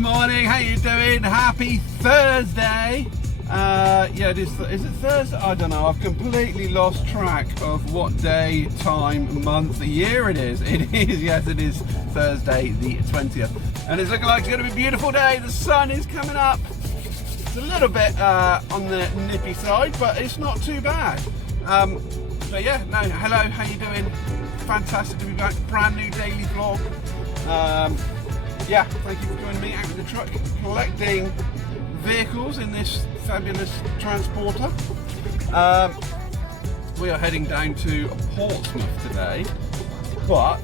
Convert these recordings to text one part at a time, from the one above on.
Morning, how you doing? Happy Thursday. Yeah, is it Thursday? I don't know, I've completely lost track of what day, time, month, year it is. It is, yes, it is Thursday the 20th. And it's looking like it's going to be a beautiful day. The sun is coming up. It's a little bit on the nippy side, but it's not too bad. So yeah, no, hello, how you doing? Fantastic to be back, brand new daily vlog. Yeah, thank you for joining me out in the truck collecting vehicles in this fabulous transporter. We are heading down to Portsmouth today, but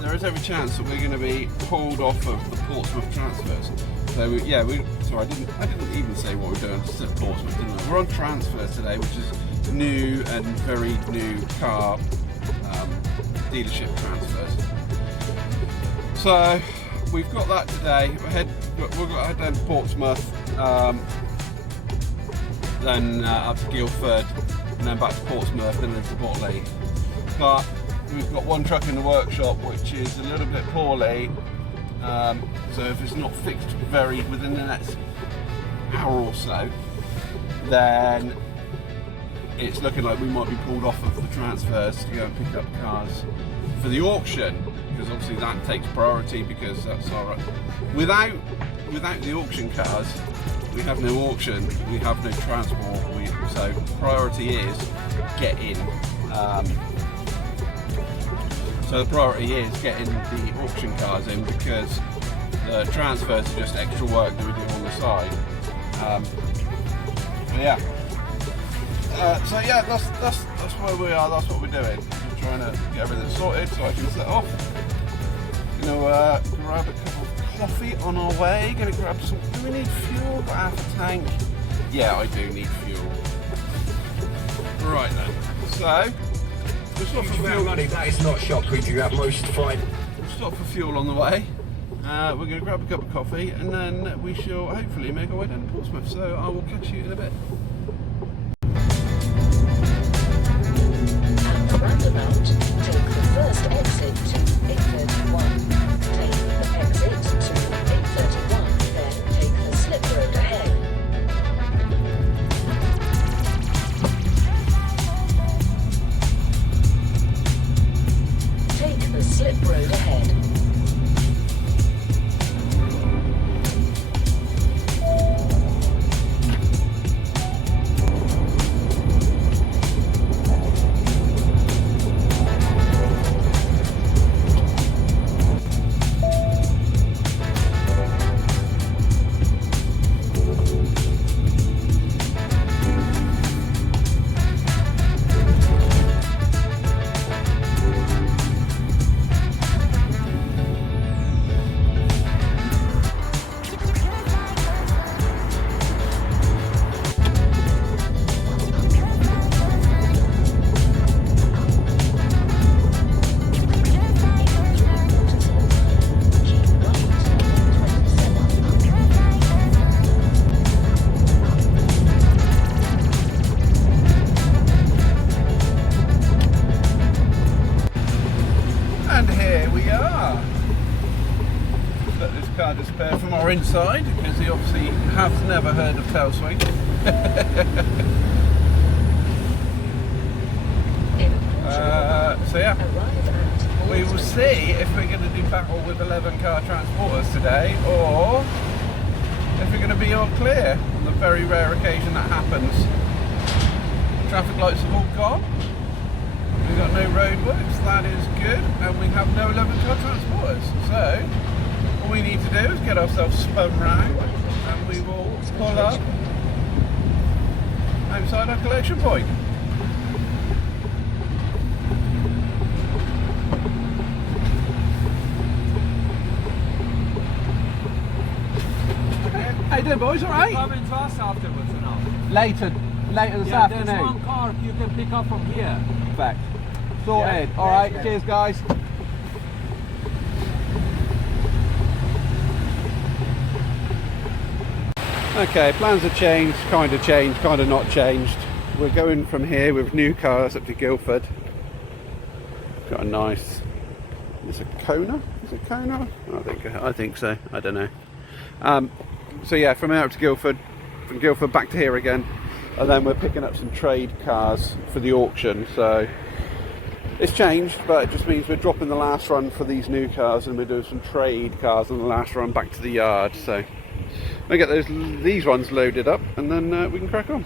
there is every chance that we're going to be pulled off of the Portsmouth transfers. So yeah, sorry, I didn't even say what we're doing to Portsmouth, didn't I? We're on transfers today, which is new and very new car dealership transfers. So we've got that today. We've got to head down to Portsmouth, then up to Guildford, and then back to Portsmouth, then to Botley. But we've got one truck in the workshop which is a little bit poorly. So if it's not fixed within the next hour or so, then it's looking like we might be pulled off of the transfers to go and pick up cars for the auction, because obviously that takes priority, because that's our without the auction cars we have no auction, we have no transport, so priority is get in. So the priority is getting the auction cars in, because the transfers are just extra work that we do on the side. Yeah. So yeah, that's where we are. That's what we're doing. We're trying to get everything sorted so I can set off. Grab a cup of coffee on our way. Gonna grab some. Do we need fuel? Got half a tank. Yeah, I do need fuel. Right then. So we'll stop for fuel. Money, that is not shock. We do have most fine. We'll stop for fuel on the way. We're going to grab a cup of coffee, and then we shall hopefully make our way down to Portsmouth. So I will catch you in a bit. At the roundabout, take the first exit to 831. Take the exit to 831, then take the slip road ahead. Take the slip road ahead. Disappear from our inside, because he obviously has never heard of tail swing. So yeah, we will see if we're going to do battle with 11 car transporters today, or if we're going to be all clear on the very rare occasion that happens. Traffic lights have all gone, we've got no roadworks, that is good, and we have no 11 car transporters. So all we need to do is get ourselves spun round, and we will pull up outside our collection point. How you doing, boys? All right? Come into us afterwards or not? Later this afternoon. There's one car you can pick up from here. Back. Sorted. Yeah, all right. yeah. Cheers, guys. Okay, plans have changed, kind of not changed. We're going from here with new cars up to Guildford. Got a nice, it's a Kona, Is it Kona? I think so. I don't know. So yeah, from here up to Guildford, from Guildford back to here again, and then we're picking up some trade cars for the auction. So it's changed, but it just means we're dropping the last run for these new cars, and we're doing some trade cars on the last run back to the yard. So we get these ones loaded up, and then we can crack on.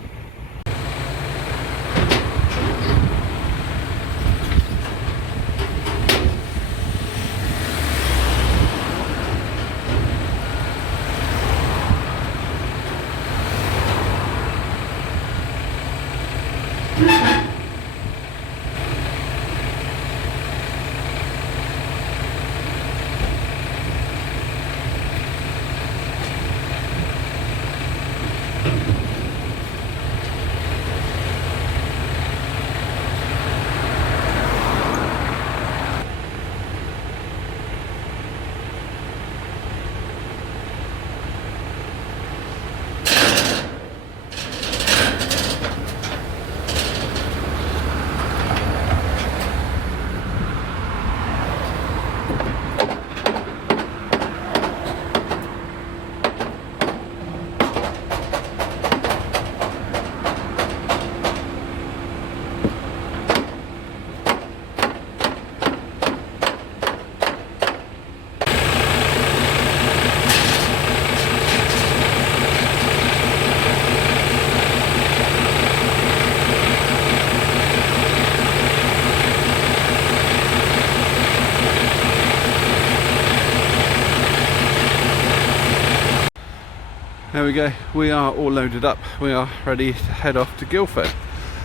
There we go, we are all loaded up. We are ready to head off to Guildford.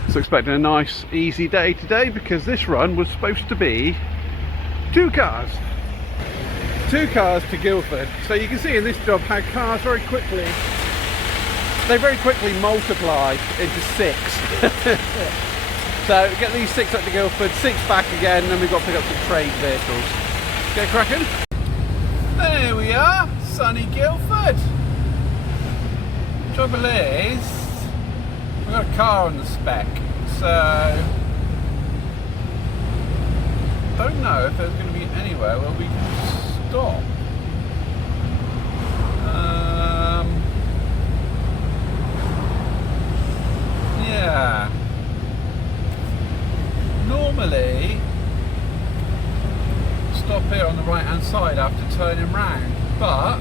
So expecting a nice easy day today, because this run was supposed to be 2 cars. 2 cars to Guildford. So you can see in this job how cars very quickly multiply into 6. So get these 6 up to Guildford, 6 back again, and then we've got to pick up some trade vehicles. Get cracking. There we are, sunny Guildford. Trouble is, we've got a car on the spec, so don't know if there's going to be anywhere where we can stop. Yeah. Normally, stop here on the right hand side after turning round, but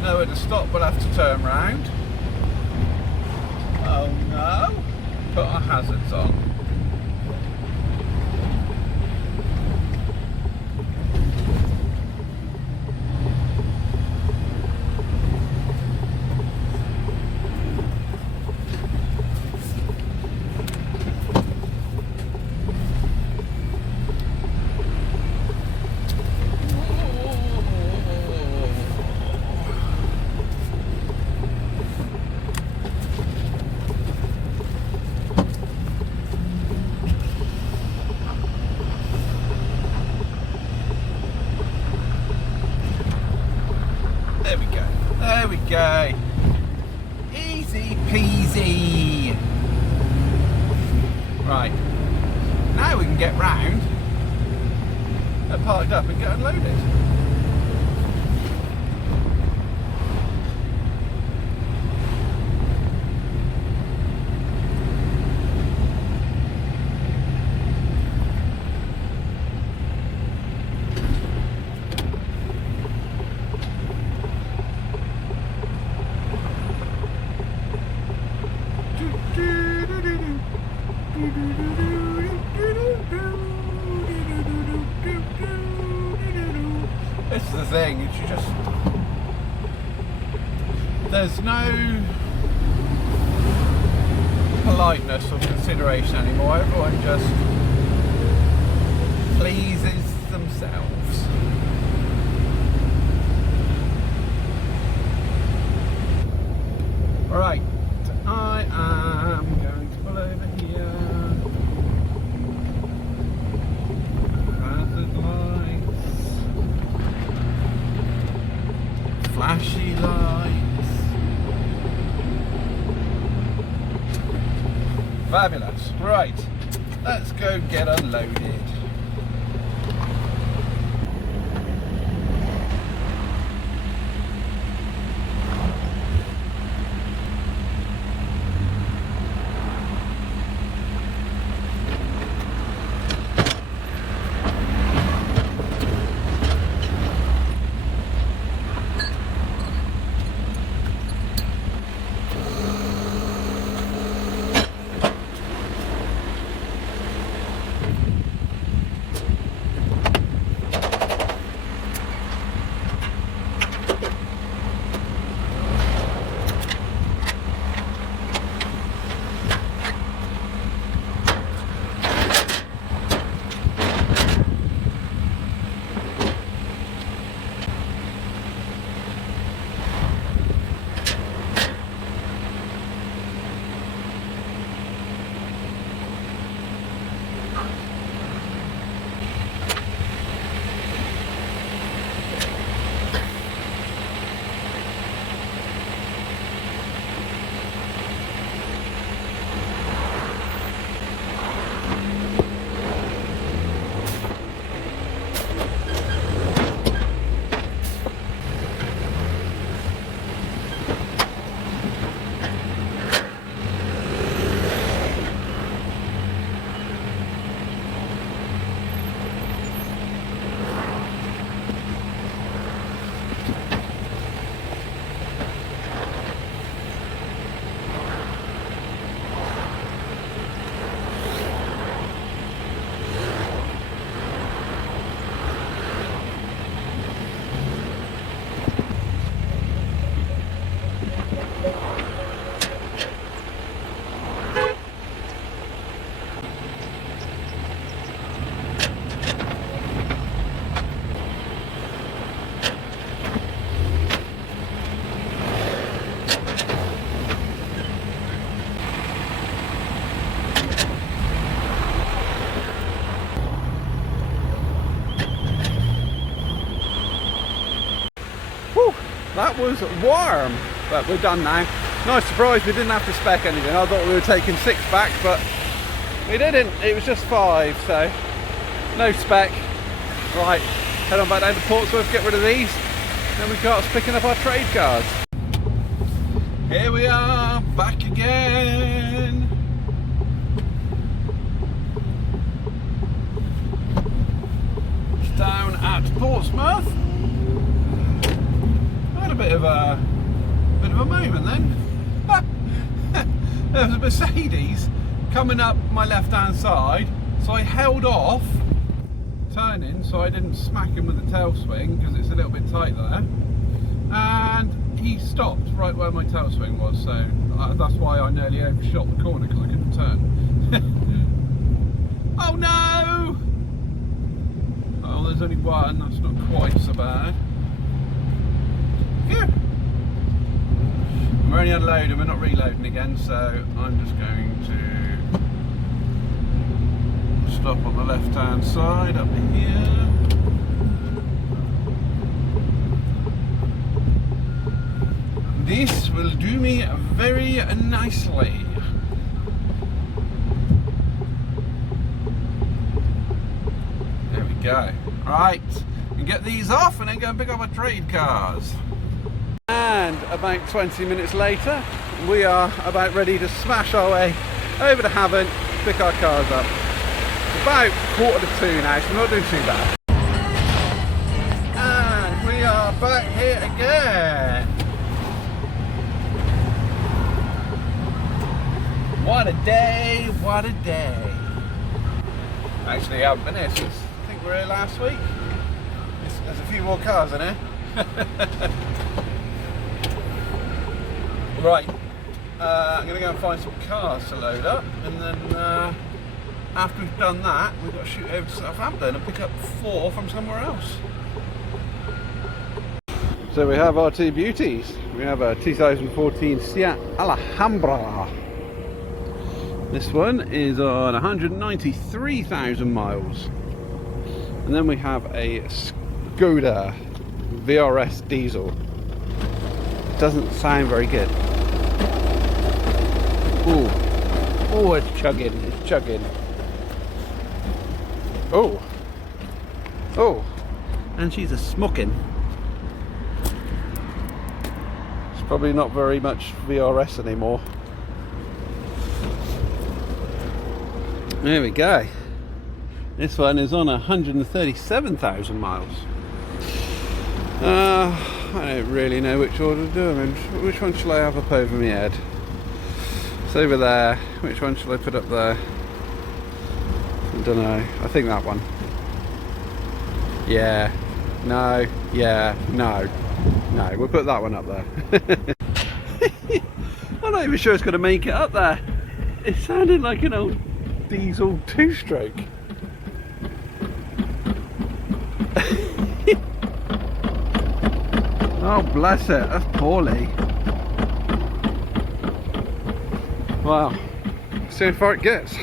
nowhere to stop, we'll have to turn round. Oh no, put our hazards on. There we go. Easy peasy. Right. Now we can get round and parked up and get unloaded. This is the thing, it's just, there's no politeness or consideration anymore. Everyone just pleases themselves. Right, I am going to pull over here. Hazard lights, flashy lights. Fabulous. Right, let's go get unloaded. That was warm, but we're done now. Nice surprise, we didn't have to spec anything. I thought we were taking 6 back, but we didn't. It was just 5, so no spec. Right, head on back down to Portsmouth, get rid of these, then we got us picking up our trade cars. Here we are, back again. Down at Portsmouth. A bit of a moment then. There was a Mercedes coming up my left hand side, so I held off turning so I didn't smack him with the tail swing because it's a little bit tight there, and he stopped right where my tail swing was, so that's why I nearly overshot the corner because I couldn't turn. Oh no! Oh, there's only one, that's not quite so bad. Yeah. We're only unloading, we're not reloading again, so I'm just going to stop on the left hand side up here. This will do me very nicely. There we go. Right, we get these off and then go and pick up our trade cars. And about 20 minutes later, we are about ready to smash our way over to Havant, pick our cars up. It's about 1:45 now, so we're not doing too bad. And we are back here again. What a day, what a day. Actually, I haven't been here since, I think we were here last week. There's a few more cars in here. Right, I'm going to go and find some cars to load up, and then after we've done that, we've got to shoot over to Southampton and pick up 4 from somewhere else. So we have our 2 beauties. We have a 2014 Seat Alhambra. This one is on 193,000 miles. And then we have a Skoda VRS diesel. Doesn't sound very good. Ooh. Oh, it's chugging, it's chugging. Oh. Oh. And she's a smoking. It's probably not very much VRS anymore. There we go. This one is on 137,000 miles. I don't really know which order to do them in. Which one shall I have up over my head? It's over there. Which one shall I put up there? I don't know. I think that one. Yeah. No. Yeah. No. No. We'll put that one up there. I'm not even sure it's going to make it up there. It sounded like an old diesel two-stroke. Oh, bless it. That's poorly. Wow. See how far it gets.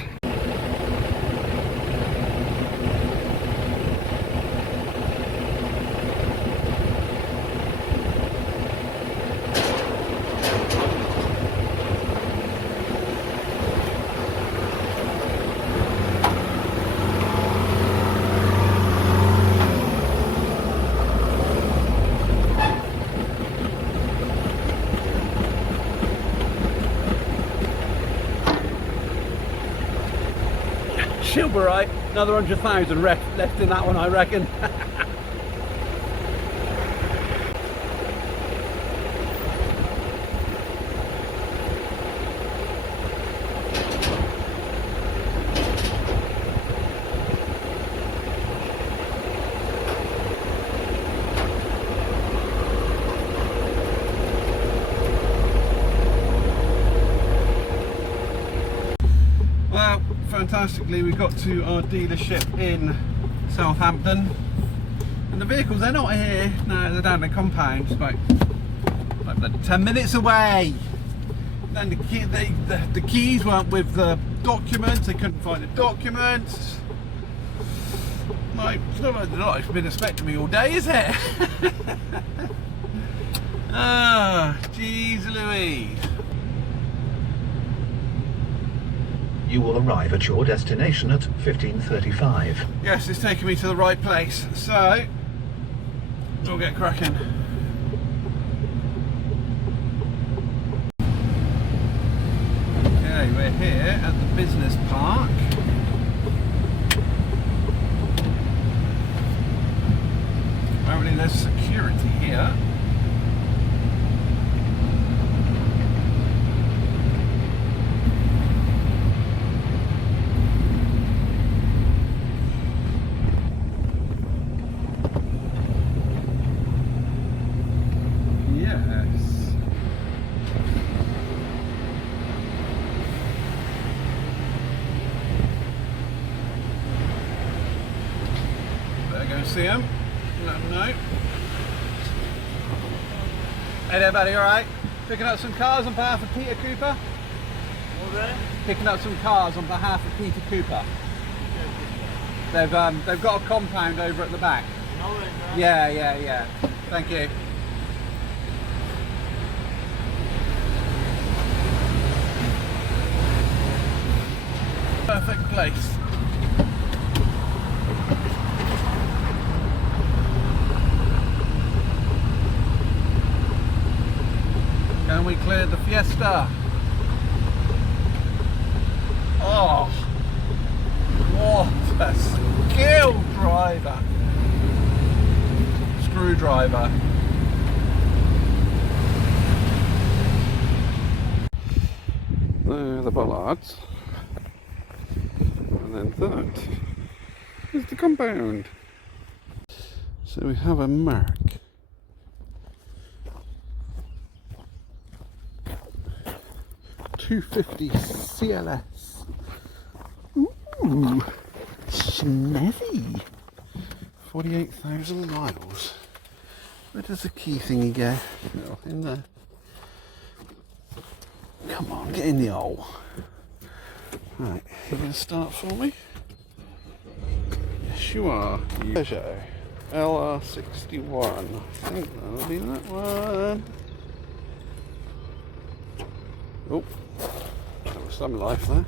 She'll be right. Another 100,000 left in that one, I reckon. Well, fantastically, we got to our dealership in Southampton, and the vehicles, they're not here. No, they're down the compound. It's about 10 minutes away. Then the keys weren't with the documents. They couldn't find the documents. Like, it's not like they've been expecting me all day, is it? Ah, jeez Louise. You will arrive at your destination at 15:35. Yes, it's taking me to the right place, so we'll get cracking. Okay, we're here at the business park. Apparently there's security here. See him, let him know. Hey there buddy, alright? Picking up some cars on behalf of Peter Cooper? What there? Picking up some cars on behalf of Peter Cooper. They've got a compound over at the back. No way, no. Yeah. Thank you. Perfect place. And we cleared the Fiesta. Oh, what a skilled driver. Screwdriver. There are the bollards. And then that is the compound. So we have a mark. 250 CLS. Ooh, snazzy. 48,000 miles. Where does the key thingy go? No, in there. Come on, get in the hole. Right, you going to start for me? Yes, you are. Peugeot LR61. I think that'll be that one. Oh, that was some life there.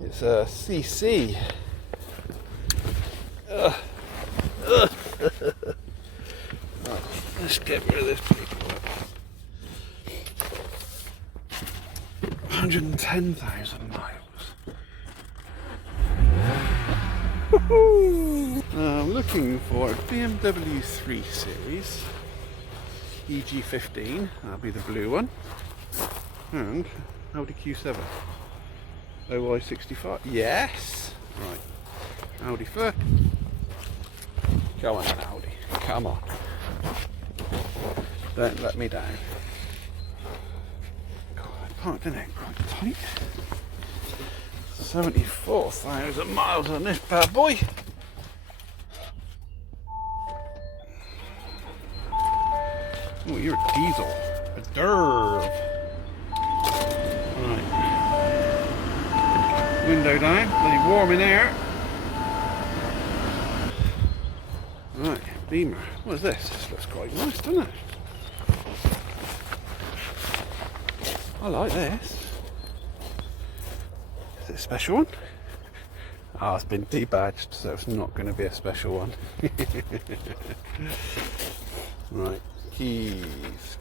It's a CC. Right, let's get rid of this paperwork. 110,000 miles. I'm looking for a BMW 3 Series EG15, that'll be the blue one, and Audi Q7 OY65. Yes! Right, Audi first. Come on, Audi, come on. Don't let me down. God, I parked in it quite tight. 74,000 miles on this bad boy. Oh, you're a diesel. A derv. Right. Window down. Bloody warm in there. Right, Beamer. What is this? This looks quite nice, doesn't it? I like this. Is it a special one? Oh, it's been debadged, so it's not going to be a special one. Right. Keys.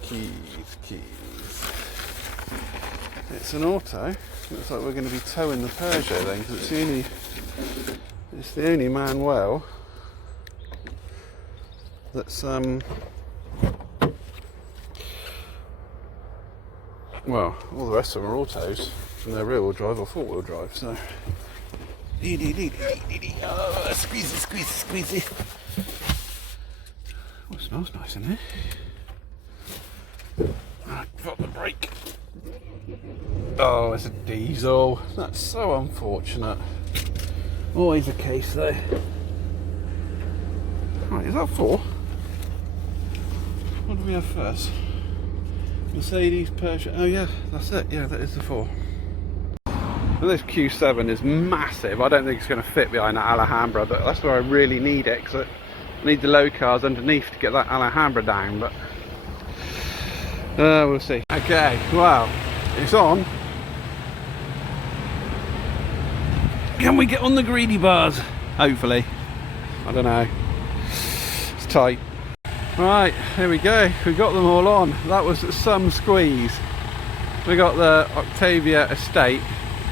It's an auto. Looks like we're going to be towing the Peugeot then, because it's the only Manuel that's well, all the rest of them are autos, and they're rear-wheel drive or four-wheel drive. So, oh, squeeze it. Oh, it smells nice in here. Right, got the brake. Oh, it's a diesel. That's so unfortunate. Always the case though. Right, is that 4? What do we have first? Mercedes, Peugeot. Oh yeah, that's it. Yeah, that is the 4. And this Q7 is massive. I don't think it's going to fit behind that Alhambra, but that's where I really need it, because I need the low cars underneath to get that Alhambra down. But we'll see. Okay, well, it's on. Can we get on the greedy bars? Hopefully. I don't know. It's tight. Right, here we go. We got them all on. That was some squeeze. We got the Octavia Estate,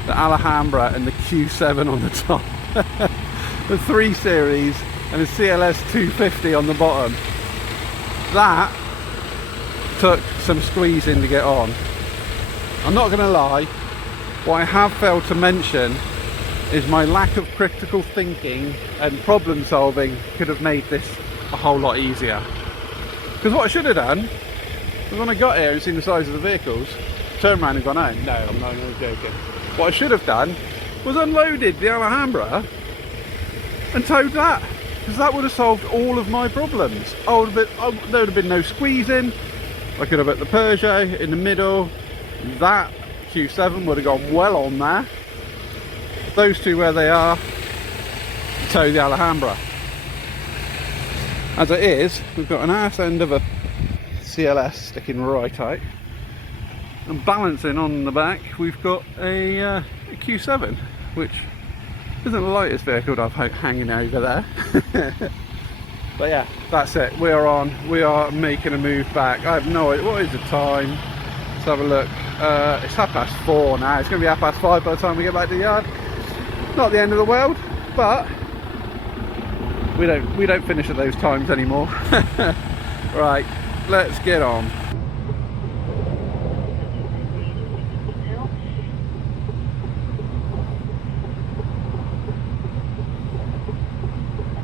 the Alhambra, and the Q7 on the top. The 3 Series and the CLS 250 on the bottom. That took some squeezing to get on. I'm not going to lie, what I have failed to mention is my lack of critical thinking and problem solving could have made this a whole lot easier. Because what I should have done was, when I got here and seen the size of the vehicles, turned around and gone, oh no, I'm not even joking. What I should have done was unloaded the Alhambra and towed that, because that would have solved all of my problems. There would have been no squeezing. I could have put the Peugeot in the middle. That Q7 would have gone well on there. Those two where they are, tow the Alhambra. As it is, we've got an arse end of a CLS sticking right out, and balancing on the back we've got a Q7, which isn't the lightest vehicle I've hanging over there. But yeah, that's it. We are on. We are making a move back. I have no idea. What is the time? Let's have a look. It's 4:30 now. It's going to be 5:30 by the time we get back to the yard. Not the end of the world, but we don't finish at those times anymore. Right, let's get on.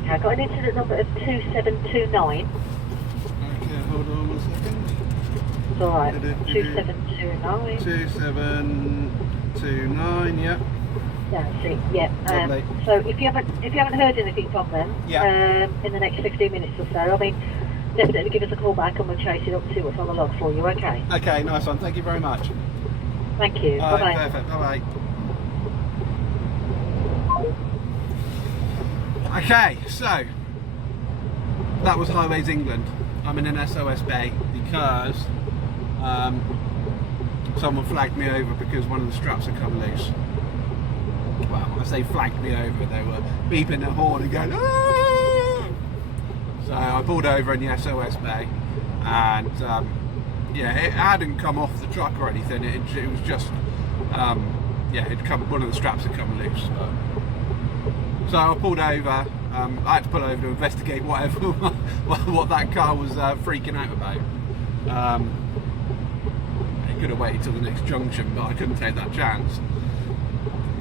Okay, I got an incident number of 2729. Okay, hold on 1 second. It's alright. 2729. 2729, yeah. That's it, yeah. Lovely. So if you haven't heard anything from them, Yeah. in the next 15 minutes or so, I mean, definitely give us a call back and we'll chase it up and see what's on the log for you, okay? Okay, nice one. Thank you very much. Thank you. All right, Bye-bye. perfect. Bye-bye. Okay, so that was Highways England. I'm in an SOS bay because someone flagged me over because one of the straps had come loose. Well, as they flagged me over, they were beeping their horn and going, "Ah!" So I pulled over in the SOS bay, and yeah, it hadn't come off the truck or anything. It was just, yeah, it'd come, one of the straps had come loose. So I pulled over. I had to pull over to investigate whatever what that car was freaking out about. It could have waited till the next junction, but I couldn't take that chance.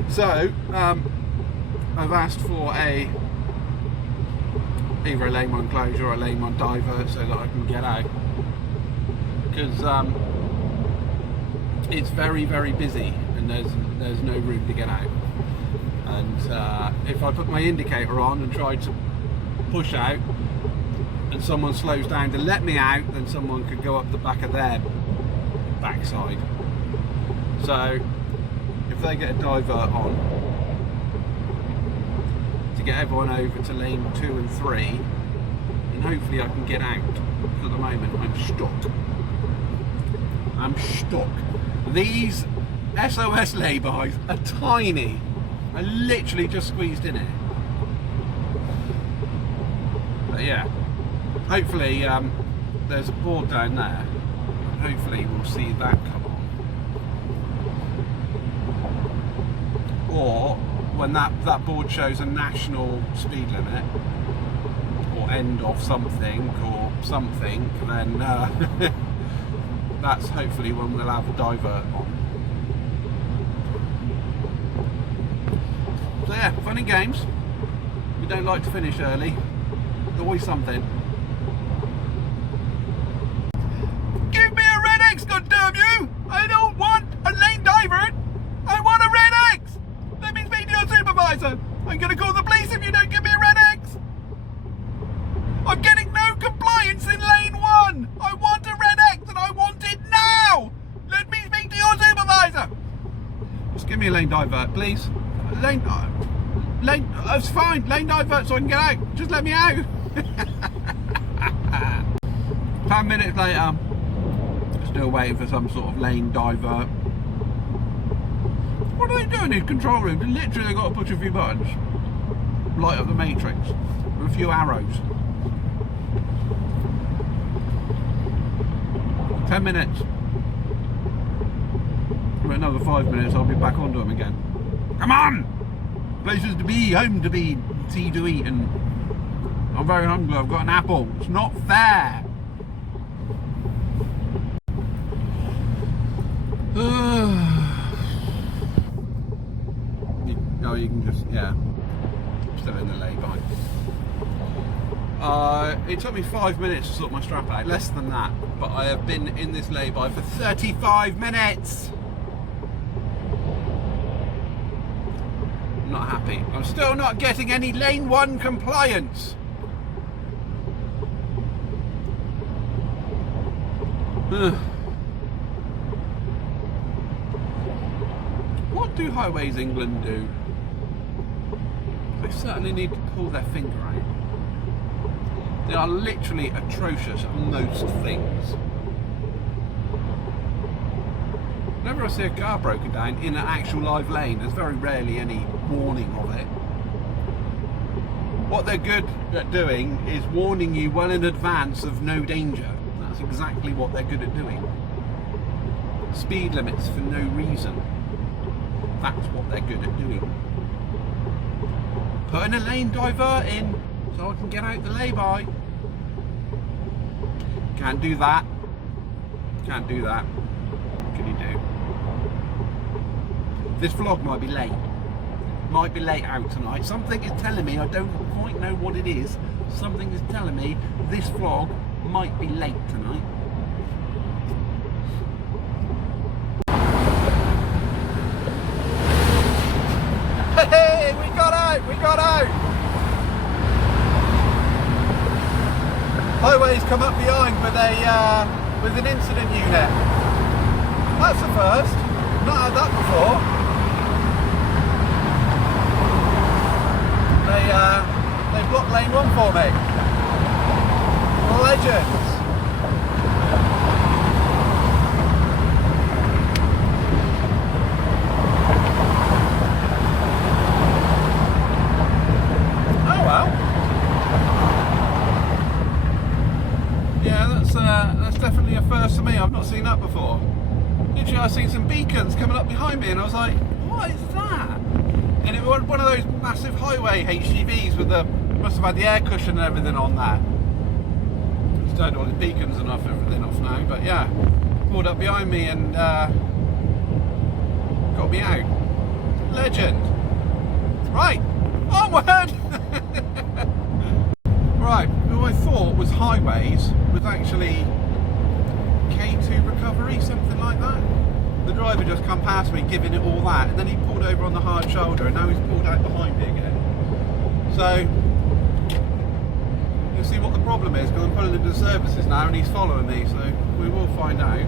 So I've asked for either a lane 1 closure or a lane 1 divert so that I can get out, because it's very, very busy and there's no room to get out. And if I put my indicator on and try to push out and someone slows down to let me out, then someone could go up the back of their backside. So if they get a divert on to get everyone over to lane 2 and 3, then hopefully I can get out. Because at the moment I'm stuck. These SOS lay-bys are tiny. I literally just squeezed in it. But yeah, hopefully there's a board down there. Hopefully we'll see that come on. Or when that board shows a national speed limit or end of something or something, then that's hopefully when we'll have a divert on. So yeah, fun and games. We don't like to finish early. There's always something. Give me a red X, goddamn you! I don't want a lane divert. I want a red X. Let me speak to your supervisor. I'm gonna call the police if you don't give me a red X. I'm getting no compliance in lane 1. I want a red X and I want it now. Let me speak to your supervisor. Just give me a lane divert, please. Lane, it's fine. Lane divert so I can get out. Just let me out. 10 minutes later, still waiting for some sort of lane divert. What are they doing in control room? They literally got to push a few buttons, light up the matrix with a few arrows. 10 minutes. For another 5 minutes, I'll be back onto them again. Come on! Places to be, home to be, tea to eat, and I'm very hungry. I've got an apple. It's not fair. Oh, you can just, yeah. Still in the lay-by. It took me 5 minutes to sort my strap out. Less than that. But I have been in this lay-by for 35 minutes. Not happy. I'm still not getting any lane 1 compliance. What do Highways England do? They certainly need to pull their finger out. They are literally atrocious at most things. Whenever I see a car broken down in an actual live lane, there's very rarely any warning of it. What they're good at doing is warning you well in advance of no danger. That's exactly what they're good at doing. Speed limits for no reason. That's what they're good at doing. Putting a lane divert in so I can get out the lay-by. Can't do that. Can't do that. What can you do? This vlog might be late. Might be late out tonight. Something is telling me, I don't quite know what it is. Something is telling me this vlog might be late tonight. Hey, we got out! We got out! Highways come up behind with an incident unit. That's the first. Not had that before. They blocked lane 1 for me. Legends. to me. I've not seen that before. Literally, I've seen some beacons coming up behind me, and I was like, what is that? And it was one of those massive highway HGVs with the, must have had the air cushion and everything on there. It's turned all the beacons and everything off now, but yeah, pulled up behind me and got me out. Legend. Right, onward! Right, who I thought was highways was actually K2 recovery, something like that. The driver just come past me giving it all that, and then he pulled over on the hard shoulder, and now he's pulled out behind me again. So you'll see what the problem is, because I'm pulling into the services now and he's following me, so we will find out.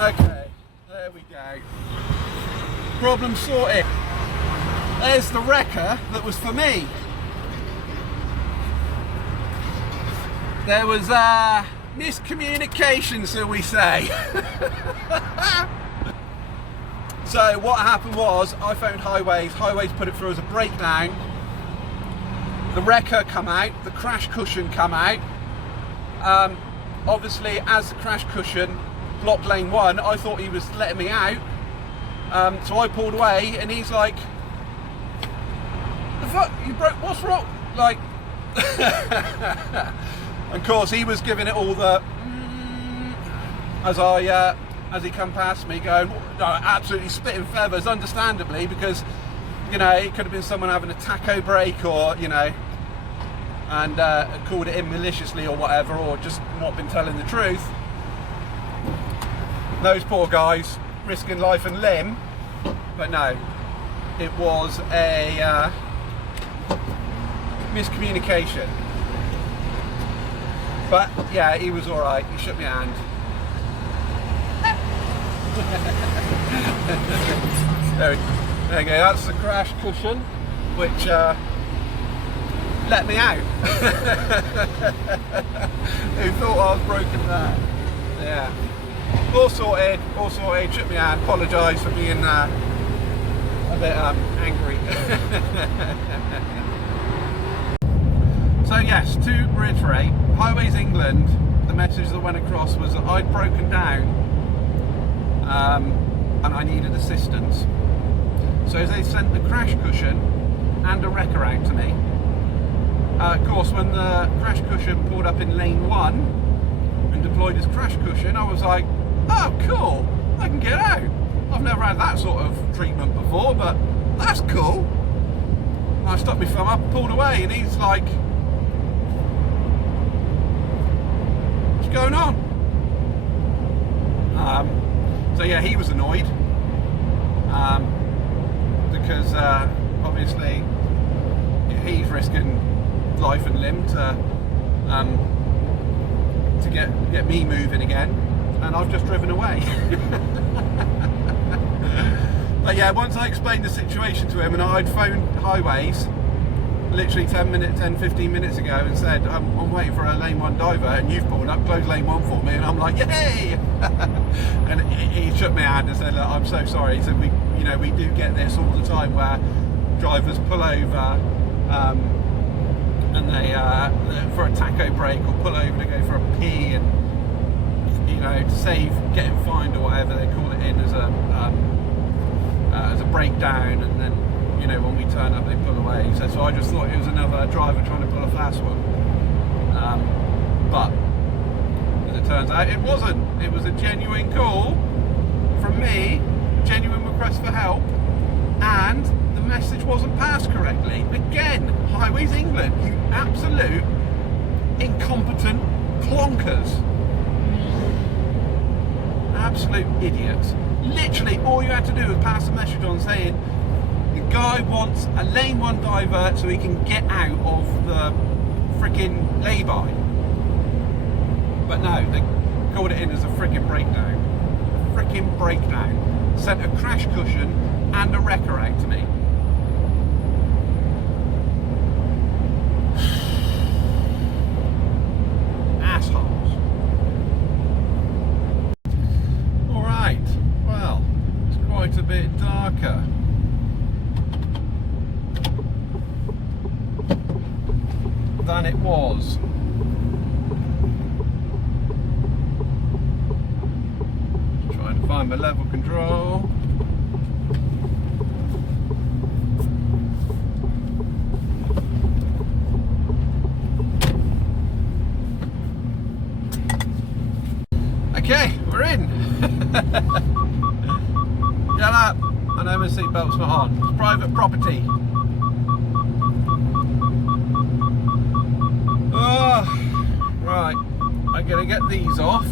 Okay, there we go. Problem sorted. There's the wrecker that was for me. There was miscommunication, so we say. So what happened was, I phoned Highways. Highways put it through as a breakdown. The wrecker come out, the crash cushion come out. Obviously, as the crash cushion blocked lane 1, I thought he was letting me out. So I pulled away, and he's like, "The fuck? You broke? What's wrong?" Like, of course, he was giving it all the as he come past me, going, no, absolutely spitting feathers, understandably, because you know it could have been someone having a taco break, or you know, and called it in maliciously or whatever, or just not been telling the truth. Those poor guys risking life and limb, but no, it was a miscommunication. But yeah, he was all right. He shook my hand. there you go. That's the crash cushion, which let me out. Who thought I was broken there? Yeah. All sorted, shook my hand, apologised for being a bit angry. So yes, to reiterate, Highways England, the message that went across was that I'd broken down and I needed assistance. So they sent the crash cushion and a wrecker out to me. Of course, when the crash cushion pulled up in lane 1 and deployed his crash cushion, I was like, oh cool, I can get out. I've never had that sort of treatment before, but that's cool. And I stuck my thumb up, pulled away, and he's like, what's going on? So yeah, he was annoyed because obviously he's risking life and limb to get me moving again, and I've just driven away. But yeah, once I explained the situation to him, and I'd phoned Highways literally 10-15 minutes ago and said, I'm waiting for a lane 1 diver, and you've pulled up, closed lane 1 for me, and I'm like, yay! And he shook my hand and said, look, I'm so sorry. He said, we do get this all the time where drivers pull over and they for a taco break, or pull over to go for a pee, and you know, to save getting fined or whatever, they call it in as a breakdown, and then you know, when we turn up, they pull away. He said, so I just thought it was another driver trying to pull a fast one. But as it turns out, it wasn't. It was a genuine call from me, a genuine request for help, and the message wasn't passed correctly. Again, Highways England, you absolute incompetent clonkers. Absolute idiots. Literally, all you had to do was pass a message on saying the guy wants a lane 1 divert so he can get out of the freaking lay-by. But no, they called it in as a freaking breakdown. A freaking breakdown. Sent a crash cushion and a wrecker out to me. Assholes. Alright, well, it's quite a bit darker. Than it was. Trying to find my level control. Okay, we're in. Get up. I know my seatbelt's not on. It's private property. Right, I'm going to get these off.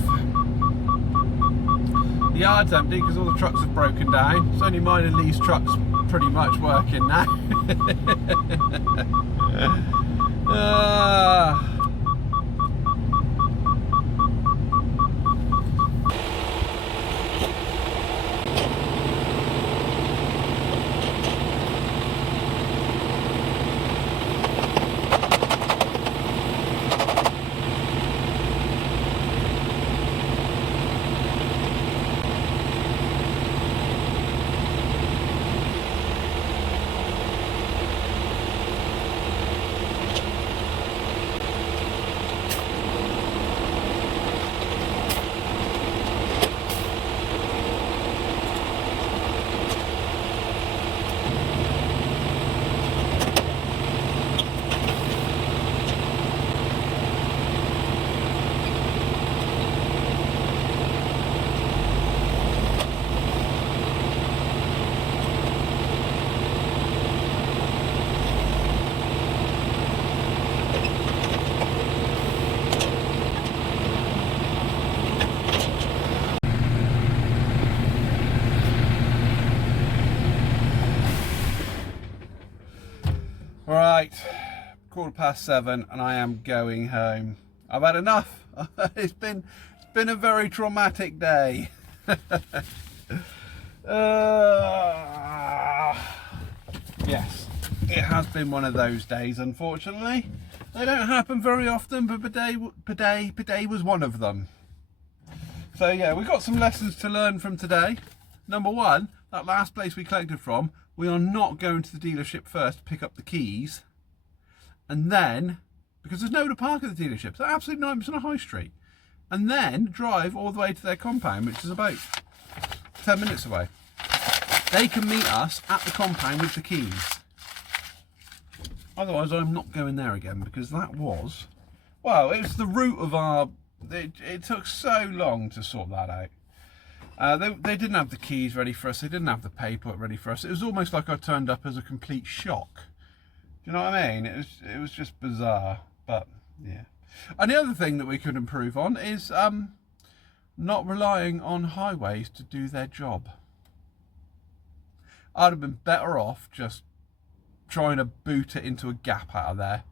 The yard's empty because all the trucks have broken down. It's only mine and Lee's trucks pretty much working now. Right, 7:15 and I am going home. I've had enough. It's been a very traumatic day. Yes, it has been one of those days, unfortunately. They don't happen very often, but today was one of them. So yeah, we've got some lessons to learn from today. Number one, that last place we collected from, we are not going to the dealership first to pick up the keys. And then, because there's nowhere to park at the dealership, they're absolutely not on a high street. And then drive all the way to their compound, which is about 10 minutes away. They can meet us at the compound with the keys. Otherwise, I'm not going there again, because that was, well, it's the route of our, it took so long to sort that out. They didn't have the keys ready for us. They didn't have the paperwork ready for us. It was almost like I turned up as a complete shock. Do you know what I mean? It was just bizarre. But yeah. And the other thing that we could improve on is not relying on highways to do their job. I'd have been better off just trying to boot it into a gap out of there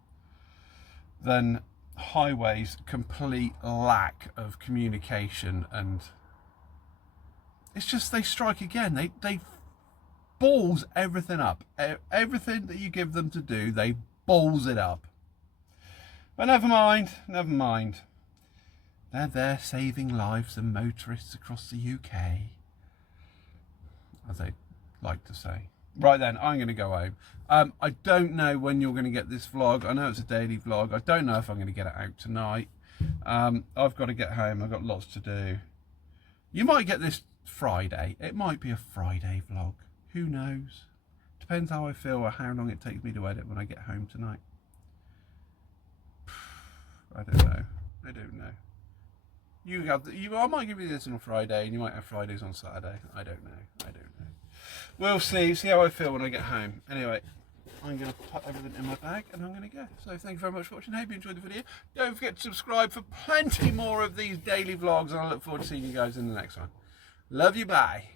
than highways' complete lack of communication. And it's just, they strike again. They balls everything up. Everything that you give them to do, they balls it up. But never mind. They're there saving lives and motorists across the UK, as they like to say. Right then, I'm going to go home. I don't know when you're going to get this vlog. I know it's a daily vlog. I don't know if I'm going to get it out tonight. I've got to get home. I've got lots to do. You might get this Friday. It might be a Friday vlog. Who knows? Depends how I feel or how long it takes me to edit when I get home tonight. I don't know. I don't know. I might give you this on a Friday, and you might have Fridays on Saturday. I don't know. I don't know. We'll see. See how I feel when I get home. Anyway, I'm going to put everything in my bag, and I'm going to go. So thank you very much for watching. Hope you enjoyed the video. Don't forget to subscribe for plenty more of these daily vlogs, and I look forward to seeing you guys in the next one. Love you. Bye.